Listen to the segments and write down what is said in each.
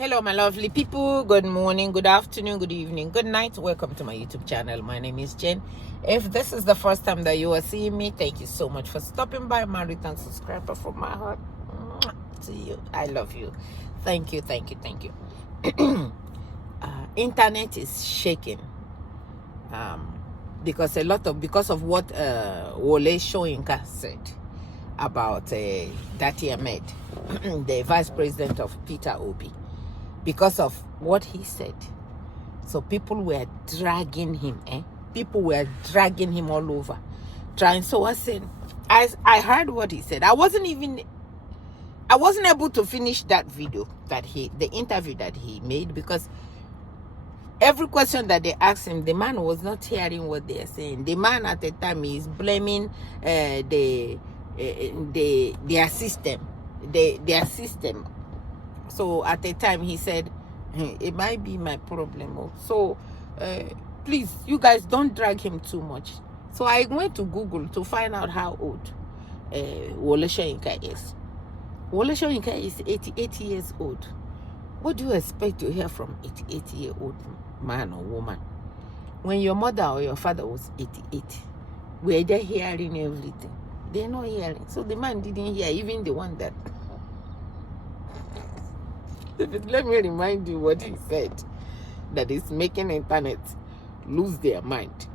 Hello, my lovely people. Good morning, good afternoon, good evening, good night. Welcome to my YouTube channel. My name is Jen. If this is the first time that you are seeing me, thank you so much for stopping by. My return subscriber from my heart to you. I love you. Thank you, thank you, thank you. Internet is shaking because of what Wole Soyinka said about Dati Ahmed, the vice president of Peter Obi. Because of what he said. So people were dragging him, People were dragging him all over. So I said, I heard what he said. I wasn't able to finish that video, the interview that he made, because every question that they asked him, the man was not hearing what they are saying. The man at the time is blaming their system. Their system. So at the time he said, it might be my problem. So please, you guys don't drag him too much. So I went to Google to find out how old Wole Soyinka is. Wole Soyinka is 88 years old. What do you expect to hear from 88-year-old man or woman? When your mother or your father was 88, were they hearing everything? They're not hearing. So the man didn't hear, even the one that... Let me remind you what he said, that is making internet lose their mind.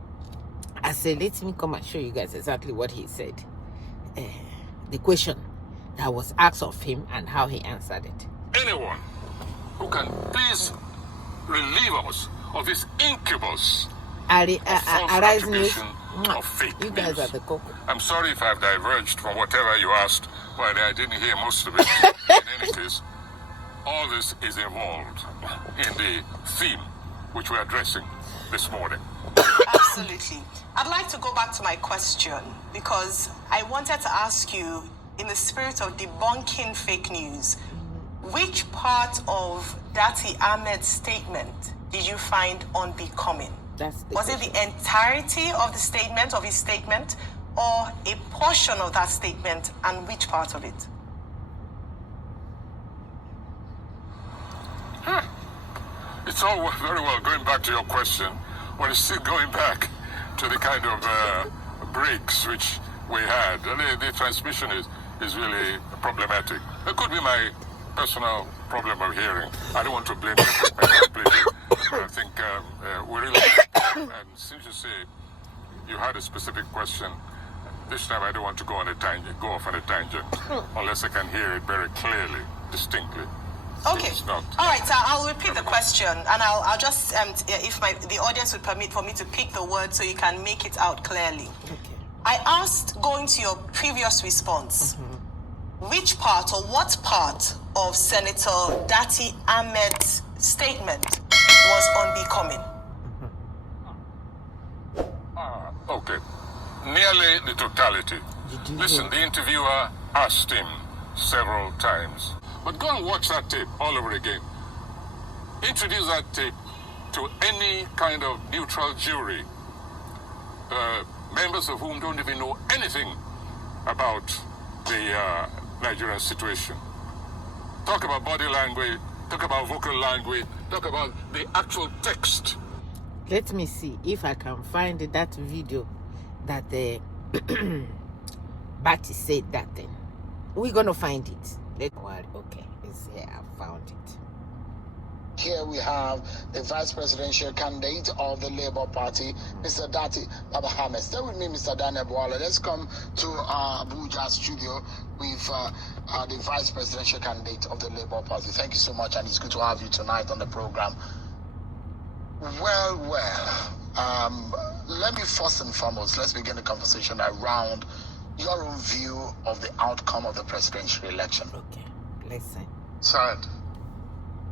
I said, let me come and show you guys exactly what he said. The question that was asked of him and how he answered it. Anyone who can please relieve us of this incubus Arise News. Of fake You guys news. are the cocoa. I'm sorry if I've diverged from whatever you asked, but I didn't hear most of it. In any case, all this is involved in the theme which we're addressing this morning. Absolutely. I'd like to go back to my question because I wanted to ask you, in the spirit of debunking fake news, which part of Dati Ahmed's statement did you find unbecoming? Was it the entirety of the statement, of his statement, or a portion of that statement, and which part of it? It's all very well going back to your question, but it's still going back to the kind of breaks which we had. The transmission is really problematic. It could be my personal problem of hearing. I don't want to blame it completely. I think we really... And since you say you had a specific question, this time I don't want to go off on a tangent, unless I can hear it very clearly, distinctly. Okay. All right. So I'll repeat the question, and I'll just if the audience would permit for me to pick the word so you can make it out clearly. Okay. I asked, going to your previous response, which part or what part of Senator Dati Ahmed's statement was unbecoming? Okay. Nearly the totality. Listen, the interviewer asked him several times. But go and watch that tape all over again. Introduce that tape to any kind of neutral jury, members of whom don't even know anything about the Nigerian situation. Talk about body language, talk about vocal language, talk about the actual text. Let me see if I can find that video that Batty said that thing. We're going to find it. Okay, it's here. I found it. Here we have the vice presidential candidate of the Labour Party, Mr. Dati Ahmed. Stay with me, Mr. Daniel Bwala. Let's come to Abuja studio with the vice presidential candidate of the Labour Party. Thank you so much, and it's good to have you tonight on the program. Well, let me first and foremost, let's begin the conversation around your own view of the outcome of the presidential election. Okay, listen. Sad,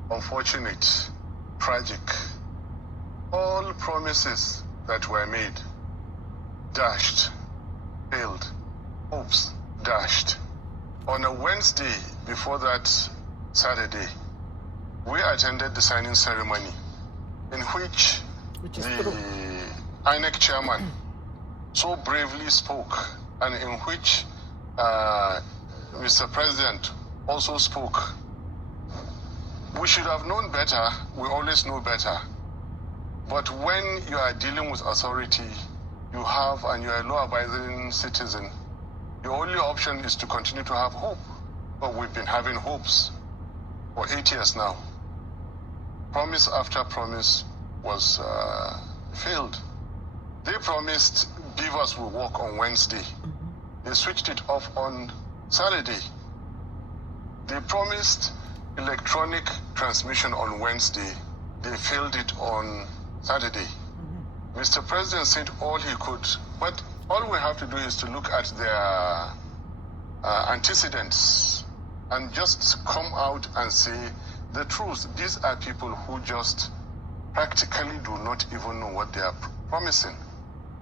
unfortunate, tragic. All promises that were made, dashed, failed, hopes, dashed. On a Wednesday before that Saturday, we attended the signing ceremony in which the INEC chairman so bravely spoke, and in which Mr. President also spoke. We should have known better. We always know better. But when you are dealing with authority, you have, and you're a law-abiding citizen, your only option is to continue to have hope. But we've been having hopes for 8 years now. Promise after promise was failed. They promised beavers will work on Wednesday. They switched it off on Saturday. They promised electronic transmission on Wednesday. They failed it on Saturday. Mr. President said all he could, but all we have to do is to look at their antecedents and just come out and say the truth. These are people who just practically do not even know what they are promising.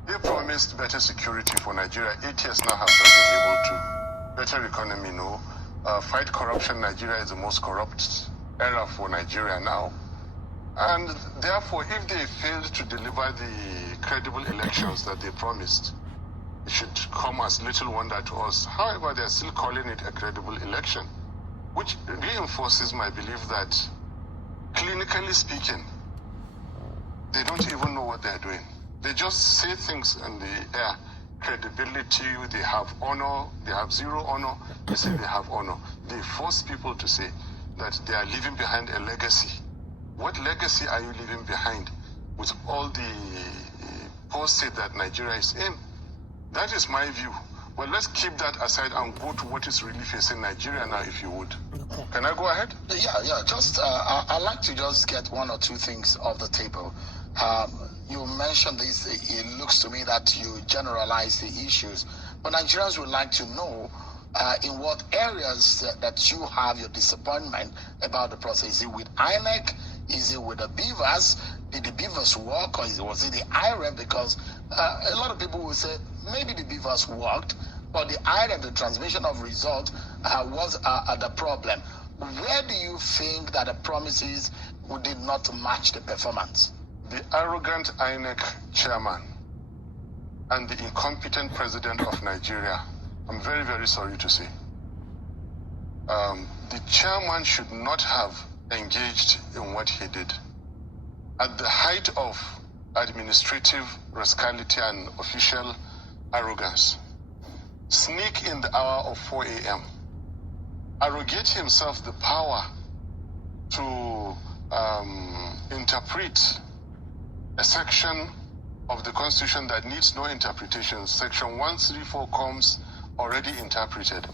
They promised better security for Nigeria. 8 years now have not been able to. Better economy, no. Fight corruption. Nigeria is the most corrupt era for Nigeria now. And therefore, if they failed to deliver the credible elections that they promised, it should come as little wonder to us. However, they are still calling it a credible election, which reinforces my belief that, clinically speaking, they don't even know what they're doing. They just say things in the air. Credibility, they have honor, they have zero honor, they say they have honor. They force people to say that they are leaving behind a legacy. What legacy are you leaving behind with all the poor state that Nigeria is in? That is my view. Well, let's keep that aside and go to what is really facing Nigeria now, if you would. Okay. Can I go ahead? Yeah. Just, I'd like to just get one or two things off the table. You mentioned this. It looks to me that you generalize the issues, but Nigerians would like to know in what areas that you have your disappointment about the process. Is it with INEC? Is it with the beavers? Did the beavers work, or was it the IREM? Because a lot of people will say maybe the beavers worked, but the IREM, the transmission of results, was the problem. Where do you think that the promises did not match the performance? The arrogant INEC chairman and the incompetent president of Nigeria, I'm very, very sorry to say. The chairman should not have engaged in what he did. At the height of administrative rascality and official arrogance, sneak in the hour of 4 a.m., arrogate himself the power to interpret a section of the Constitution that needs no interpretation. Section 134 comes already interpreted,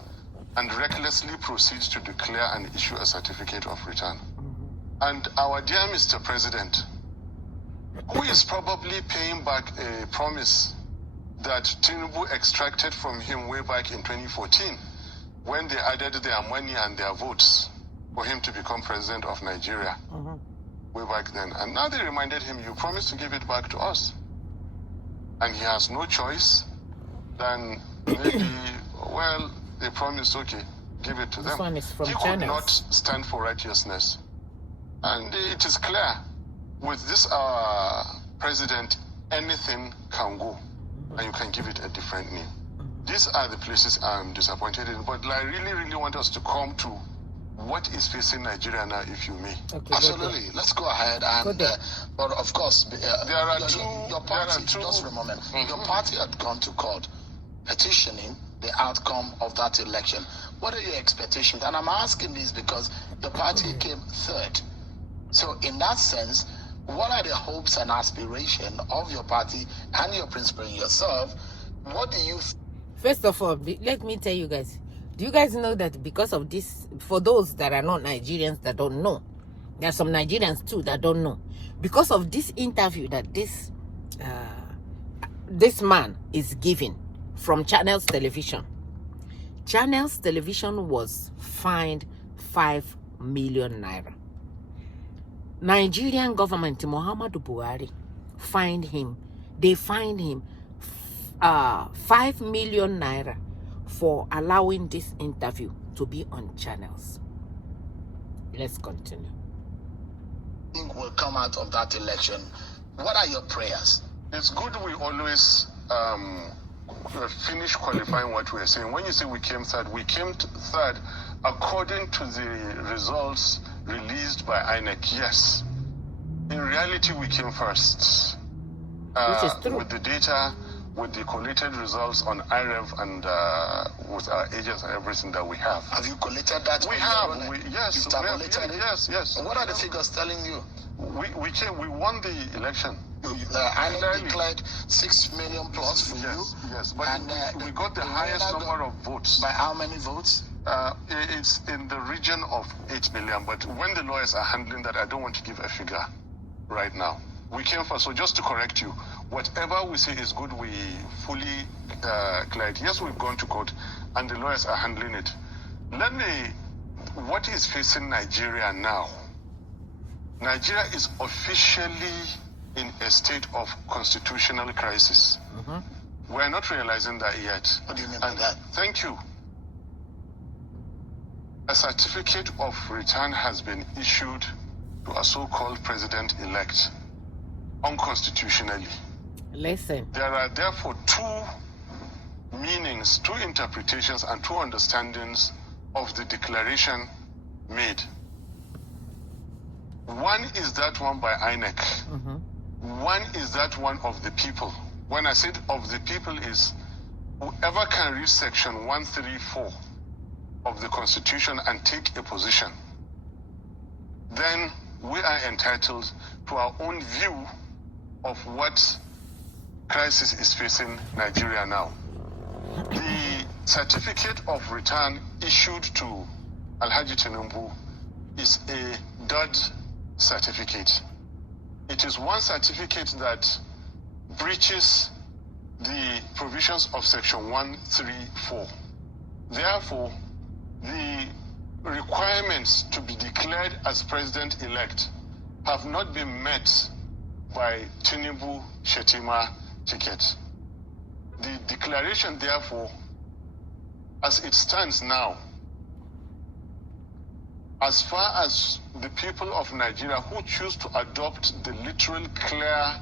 and recklessly proceeds to declare and issue a certificate of return. And our dear Mr. President, who is probably paying back a promise that Tinubu extracted from him way back in 2014, when they added their money and their votes for him to become president of Nigeria, way back then. And now they reminded him, you promised to give it back to us. And he has no choice than maybe, well, they promised, okay, give it to them. This one is from he Channels. could not stand for righteousness. And it is clear, with this president, anything can go, and you can give it a different name. These are the places I'm disappointed in, but I really, really want us to come to what is facing Nigeria now, if you may. Okay, absolutely. Let's go ahead. And but of course, your party, just for a moment, your party had gone to court petitioning the outcome of that election. What are your expectations? And I'm asking this because the party came third. So in that sense, what are the hopes and aspirations of your party and your principal and yourself? What do you... First of all, let me tell you guys, do you guys know that because of this, for those that are not Nigerians that don't know, there are some Nigerians too that don't know, because of this interview that this man is giving from Channels Television. Channels Television was fined 5 million naira. Nigerian government, Muhammadu Buhari, fined him. They fined him 5 million naira for allowing this interview to be on Channels. Let's continue. Think will come out of that election. What are your prayers? It's good we always finish qualifying what we're saying. When you say we came third according to the results released by INEC, yes. In reality, we came first. Which is true. With the data, with the collated results on IREV and with our agents and everything that we have. Have you collated that? We have. Yes. You've tabulated it? Yes. And what are the figures telling you? We won the election. INEC declared 6 million plus for you. Yes, but and, we got the highest number of votes. By how many votes? It's in the region of 8 million, but when the lawyers are handling that, I don't want to give a figure right now. We came first, so just to correct you, whatever we say is good, we fully cleared. Yes, we've gone to court, and the lawyers are handling it. What is facing Nigeria now? Nigeria is officially in a state of constitutional crisis. We're not realizing that yet. What do you mean by that? Thank you. A certificate of return has been issued to a so-called president-elect unconstitutionally. Listen. There are therefore two meanings, two interpretations, and two understandings of the declaration made. One is that one by INEC. One is that one of the people. When I said of the people is whoever can read section 134 of the Constitution and take a position, then we are entitled to our own view of what crisis is facing Nigeria now. The certificate of return issued to Alhaji Tinubu is a dud certificate. It is one certificate that breaches the provisions of section 134. Therefore, the requirements to be declared as president-elect have not been met by Tinubu Shetima ticket. The declaration, therefore, as it stands now, as far as the people of Nigeria who choose to adopt the literal, clear,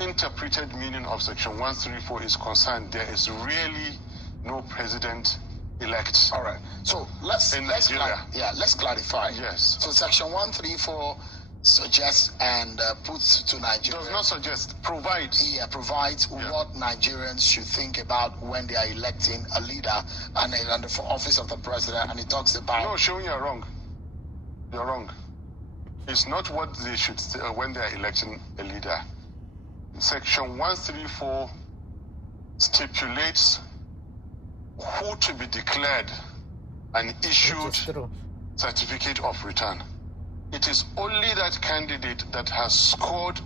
interpreted meaning of section 134 is concerned, there is really no president-elect. All right. So let's clarify. Yes. So section 134 suggests and puts to Nigeria. Does not suggest, provides. Yeah, provides what Nigerians should think about when they are electing a leader and the office of the president, and it talks about. No, Seun, you're wrong. You're wrong. It's not what they should say when they are electing a leader. Section 134 stipulates who to be declared an issued certificate of return. It is only that candidate that has scored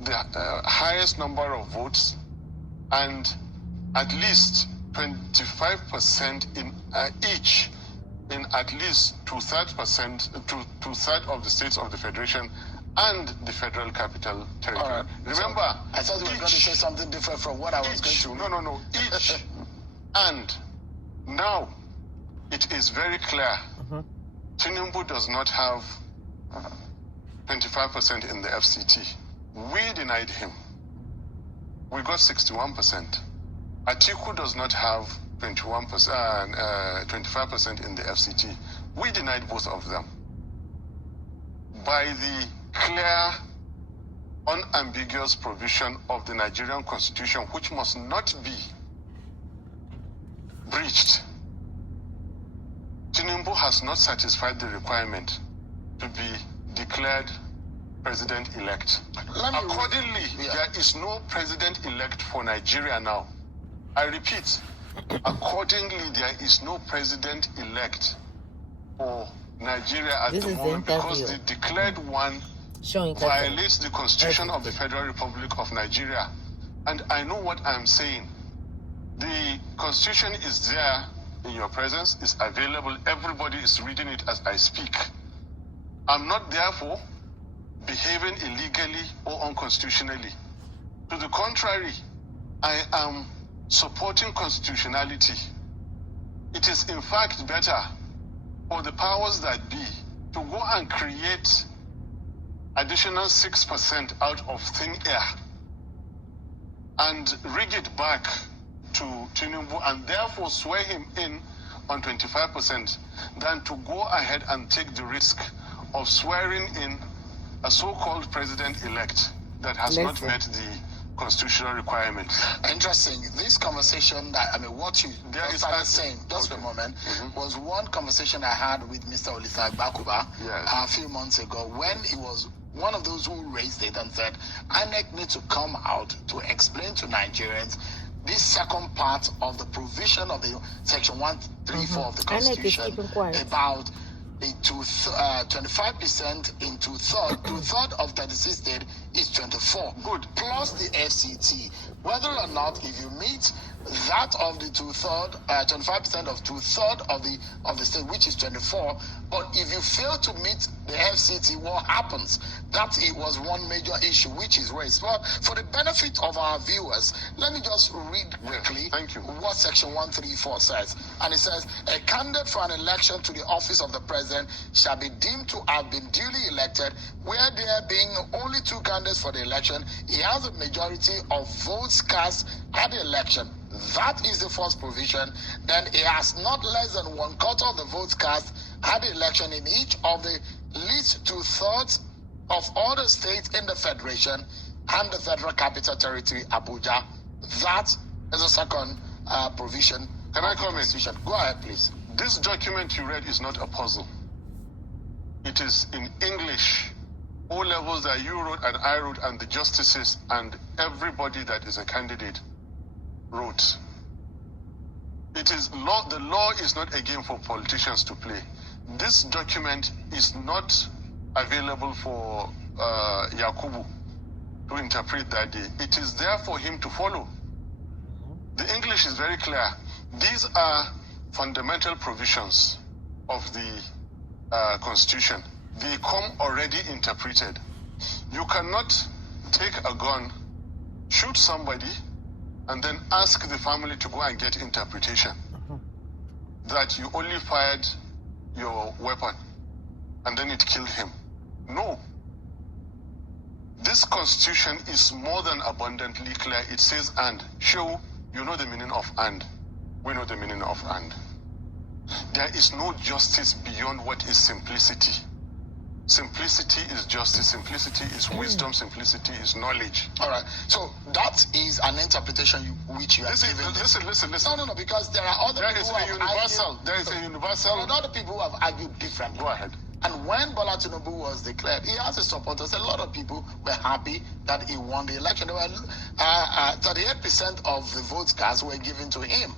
the highest number of votes and at least 25% in each in at least two-thirds of the states of the Federation and the Federal Capital Territory. Right. Remember, I thought you were going to say something different from what I was going to. No. Each. And now it is very clear. Tinubu does not have 25% in the FCT. We denied him. We got 61%. Atiku does not have 25% in the FCT. We denied both of them. By the clear, unambiguous provision of the Nigerian Constitution, which must not be breached, Tinubu has not satisfied the requirement to be declared president-elect. Accordingly, there is no president-elect for Nigeria now. I repeat, accordingly, there is no president-elect for Nigeria at the moment because the declared one violates the Constitution of the Federal Republic of Nigeria. And I know what I'm saying. The Constitution is there in your presence, is available. Everybody is reading it as I speak. I'm not therefore behaving illegally or unconstitutionally. To the contrary, I am supporting constitutionality. It is in fact better for the powers that be to go and create additional 6% out of thin air and rig it back to Tinubu and therefore swear him in on 25% than to go ahead and take the risk of swearing in a so-called president-elect that has not met the constitutional requirements. Interesting. This conversation, what you started saying, just for a moment, was one conversation I had with Mr. Olisa Bakuba a few months ago when he was one of those who raised it and said, INEC needs to come out to explain to Nigerians this second part of the provision of the Section 134 of the Constitution about the 25% in two-third of 36 states is 24. Good. Plus the FCT. Whether or not, if you meet that of the 25% of two-third of the state, which is 24, but if you fail to meet the FCT, what happens? That it was one major issue which is raised. Well, for the benefit of our viewers, let me just read quickly what Section 134 says. And it says, a candidate for an election to the office of the president shall be deemed to have been duly elected, where there being only two candidates for the election, he has a majority of votes cast at the election. That is the first provision. Then he has not less than 1/4 of the votes cast at the election in each of the least 2/3 of all the states in the Federation and the Federal Capital Territory, Abuja. That is the second provision. Can I comment? Go ahead, please. This document you read is not a puzzle. It is in English. O levels that you wrote and I wrote and the justices and everybody that is a candidate wrote. It is law. The law is not a game for politicians to play. This document is not available for Yakubu to interpret that day. It is there for him to follow. The English is very clear. These are fundamental provisions of the Constitution. They come already interpreted. You cannot take a gun, shoot somebody, and then ask the family to go and get interpretation that you only fired your weapon and then it killed him. No. This Constitution is more than abundantly clear. It says and. Show, you know the meaning of and. We know the meaning of and. There is no justice beyond what is simplicity. Simplicity is justice, simplicity is wisdom, simplicity is knowledge. All right. So that is an interpretation which you are giving. Listen. No, because there are other people who have argued. There is a universal. There are other people who have argued differently. Go ahead. And when Bola Tinubu was declared, he has a supporters. A lot of people were happy that he won the election. There were 38% of the votes cast were given to him.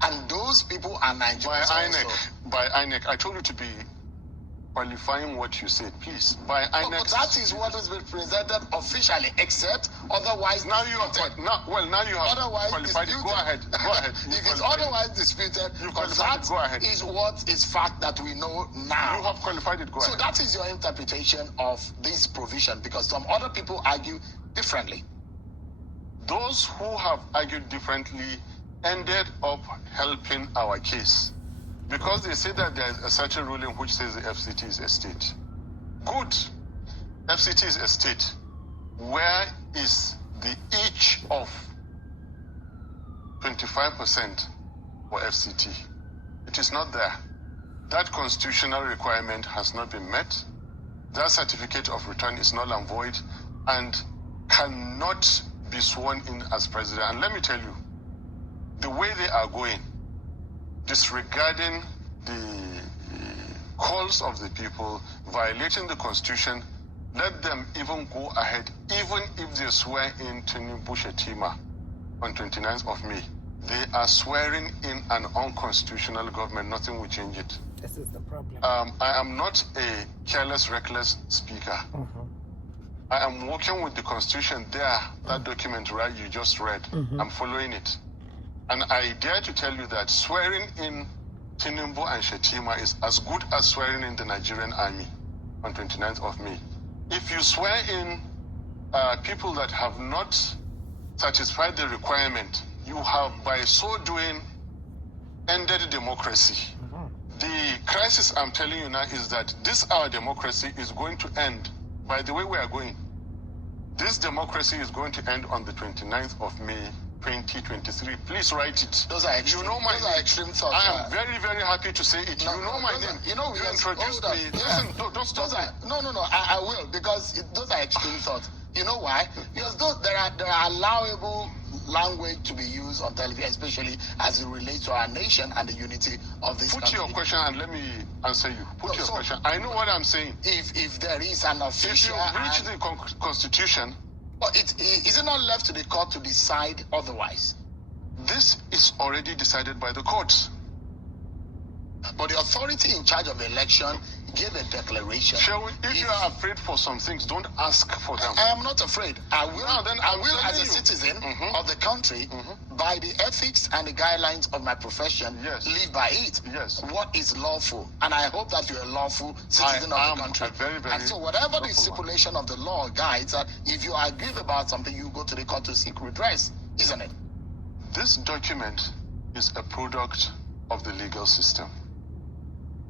And those people are Nigerians By INEC. I told you to be qualifying what you said, please. By INEC. But that is what has been presented officially, except otherwise. Now you have qualified it. Go ahead. If it's otherwise disputed, that is what is fact that we know now. You have qualified it. Go ahead. So that is your interpretation of this provision, because some other people argue differently. Those who have argued differently ended up helping our case. Because they say that there is a certain ruling which says the FCT is a state. Good. FCT is a state. Where is the each of 25% for FCT? It is not there. That constitutional requirement has not been met. That certificate of return is null and void and cannot be sworn in as president. And let me tell you, the way they are going, disregarding the calls of the people, violating the Constitution, let them even go ahead, even if they swear in Tinubu Shetima on 29th of May. They are swearing in an unconstitutional government. Nothing will change it. This is the problem. I am not a careless, reckless speaker. I am working with the Constitution there, that document right you just read. I'm following it. And I dare to tell you that swearing in Tinubu and Shetima is as good as swearing in the Nigerian army on 29th of May. If you swear in people that have not satisfied the requirement, you have, by so doing, ended democracy. The crisis I'm telling you now is that this our democracy is going to end by the way we are going. This democracy is going to end on the 29th of May 2023. Please write it. Those are extreme, you know my those are extreme thoughts. I am very, very happy to say it. No, you know my name. You know, you introduced me. Yeah. Listen, don't stop me. No. I will, because those are extreme thoughts. You know why? Because there are allowable language to be used on television, especially as it relates to our nation and the unity of this country. Put your question and let me answer you. Put your question. I know what I'm saying. If there is an official... If you reach the constitution... But is it not left to the court to decide otherwise? This is already decided by the courts. But the authority in charge of the election gave a declaration. If you are afraid for some things, don't ask for them. I am not afraid. I will, as a you. citizen of the country, by the ethics and the guidelines of my profession, live by it. Yes. What is lawful? And I hope that you're a lawful citizen of the country. Very, very and so whatever the stipulation of the law guides, if you are aggrieved about something, you go to the court to seek redress, isn't it? This document is a product of the legal system.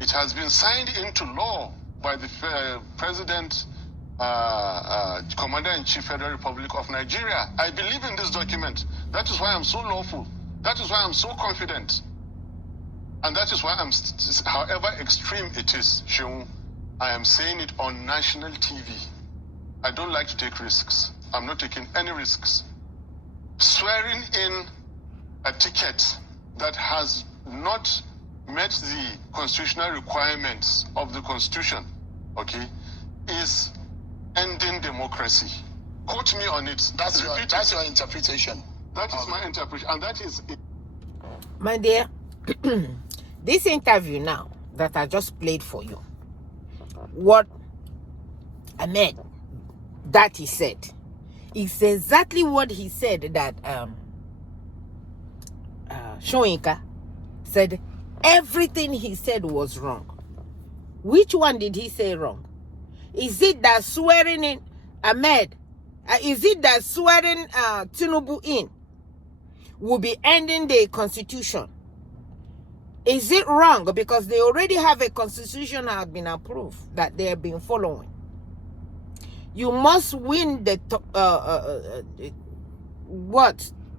It has been signed into law by the President, Commander-in-Chief Federal Republic of Nigeria. I believe in this document. That is why I'm so lawful. That is why I'm so confident. And that is why however extreme it is, Sheung, I am saying it on national TV. I don't like to take risks. I'm not taking any risks. Swearing in a ticket that has not met the constitutional requirements of the Constitution, okay, is ending democracy. Quote me on it. That's your interpretation. That is my interpretation, and that is it. My dear, this interview now that I just played for you, what Ahmed that he said, it's exactly what he said that Soyinka said. Everything he said was wrong. Which one did he say wrong? Is it that swearing in Ahmed? Is it that swearing Tinubu in will be ending the constitution? Is it wrong? Because they already have a constitution that has been approved that they have been following. You must win the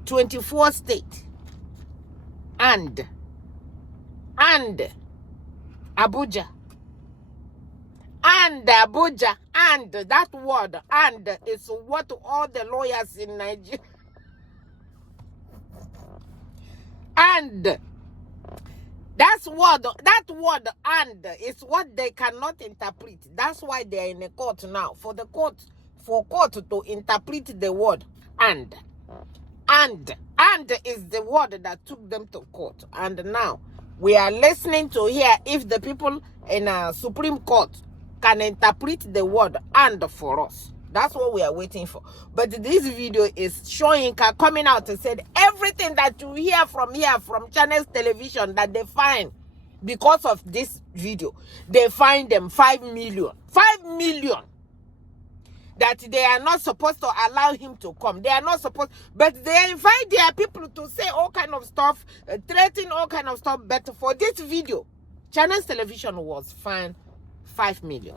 24 state and Abuja and that word and is what all the lawyers in Nigeria and that word and is what they cannot interpret. That's why they are in a court now for court to interpret the word and is the word that took them to court. And now we are listening to hear if the people in Supreme Court can interpret the word and for us. That's what we are waiting for. But this video is showing her coming out and said everything that you hear from Channels Television that they find because of this video. They find them 5 million. 5 million. That they are not supposed to allow him to come. They are not supposed, but they invite their people to say all kind of stuff, threaten all kind of stuff. But for this video, Channels Television was fined 5 million.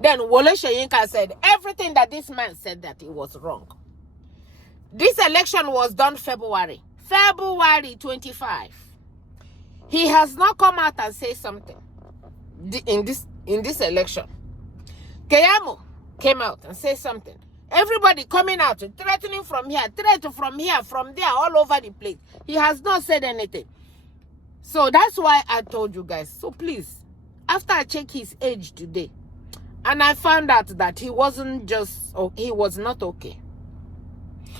Then Wole Soyinka said everything that this man said that it was wrong. This election was done February 25. He has not come out and say something in this election. Keyamo came out and said something. Everybody coming out, threatening from here, from there, all over the place. He has not said anything. So that's why I told you guys. So please, after I check his age today, and I found out that he was not okay.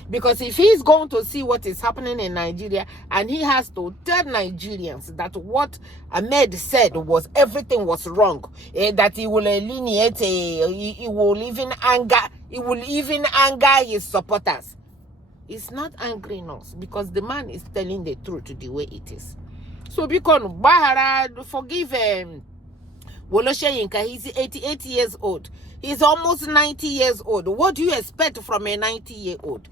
Because if he's going to see what is happening in Nigeria, and he has to tell Nigerians that what Ahmed said was everything was wrong, that he will alienate, he will even anger his supporters. It's not angering us because the man is telling the truth the way it is. So because Bahara, forgive Wole Soyinka, he's 88 years old. He's almost 90 years old. What do you expect from a 90-year-old?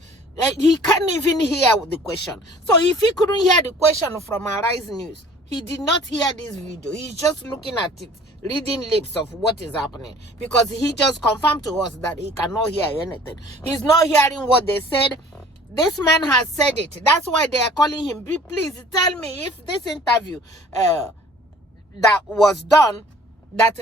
He can't even hear the question. So if he couldn't hear the question from Arise News, he did not hear this video. He's just looking at it, reading lips of what is happening. Because he just confirmed to us that he cannot hear anything. He's not hearing what they said. This man has said it. That's why they are calling him. Please tell me if this interview that was done, that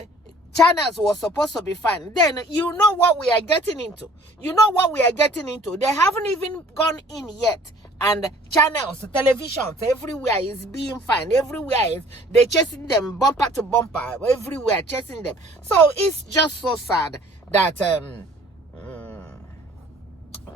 channels was supposed to be fine. Then you know what we are getting into. You know what we are getting into. They haven't even gone in yet. And channels, televisions, everywhere is being fine. Everywhere is they're chasing them bumper to bumper. Everywhere chasing them. So it's just so sad that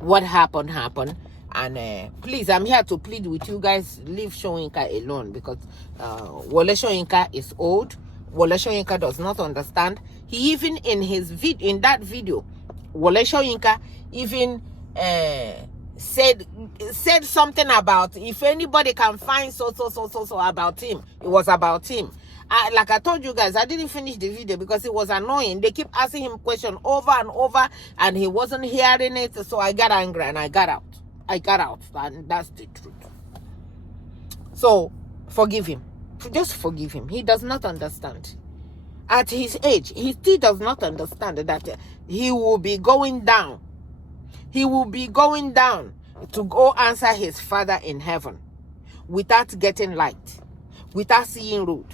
what happened. And please, I'm here to plead with you guys, leave Soyinka alone, because Wole Soyinka is old. Wole Soyinka does not understand. He even in that video, Wole Soyinka even said something about if anybody can find so about him. It was about him. Like I told you guys, I didn't finish the video because it was annoying. They keep asking him questions over and over, and he wasn't hearing it. So I got angry and I got out, and that's the truth. So forgive him. Just forgive him. He does not understand. At his age, he still does not understand that he will be going down. He will be going down to go answer his Father in heaven without getting light, without seeing road.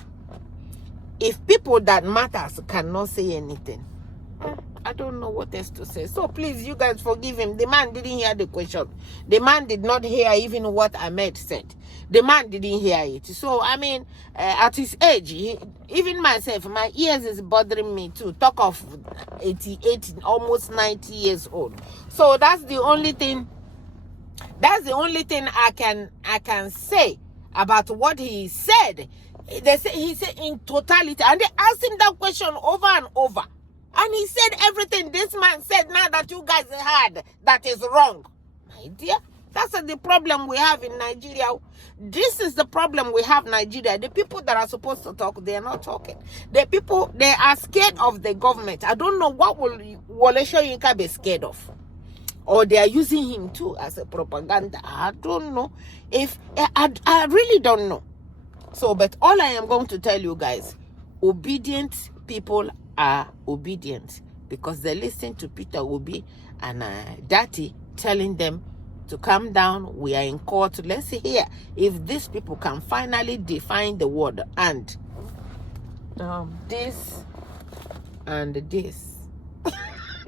If people that matters cannot say anything, I don't know what else to say. So please, you guys forgive him. The man didn't hear the question. The man did not hear even what Ahmed said. The man didn't hear it. So, I mean, at his age, even myself, my ears is bothering me too. Talk of 88, almost 90 years old. So that's the only thing. That's the only thing I can say about what he said. He said in totality, and they asked him that question over and over. And he said everything this man said now that you guys heard that is wrong. My dear, that's the problem we have in Nigeria. This is the problem we have in Nigeria. The people that are supposed to talk, they are not talking. The people, they are scared of the government. I don't know what will Wole Soyinka be scared of. Or they are using him too as a propaganda. I don't know. I really don't know. So, but all I am going to tell you guys, obedient people are obedient because they listen to Peter Obi and Daddy telling them to calm down. We are in court. Let's hear if these people can finally define the word and this and this.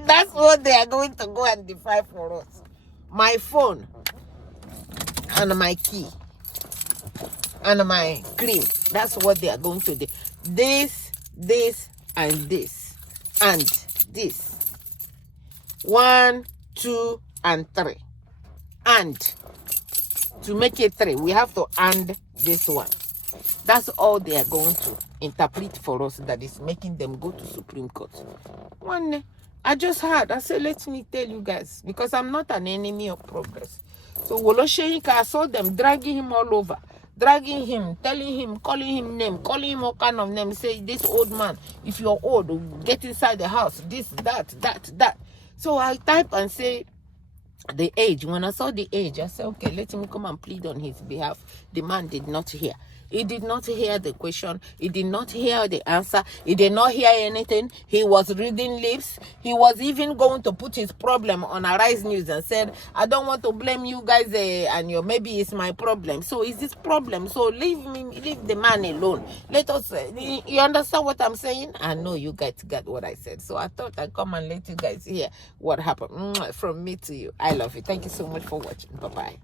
That's what they are going to go and define for us. My phone and my key and my cream. That's what they are going to do. This, and this, and this. 1, 2, and 3. And to make it 3, we have to and this one. That's all they are going to interpret for us that is making them go to Supreme Court. One day, I just heard, I said, let me tell you guys, because I'm not an enemy of progress. So Wole Soyinka, I saw them dragging him all over. Dragging him, telling him, calling him name, calling him all kind of names. Say, this old man, if you're old, get inside the house. This, that. So I type and say the age. When I saw the age, I said, okay, let him come and plead on his behalf. The man did not hear. He did not hear the question. He did not hear the answer. He did not hear anything. He was reading lips. He was even going to put his problem on Arise News and said, I don't want to blame you guys and maybe it's my problem. So it's this problem. So leave the man alone. Let us, you understand what I'm saying? I know you guys got what I said. So I thought I'd come and let you guys hear what happened from me to you. I love you. Thank you so much for watching. Bye-bye.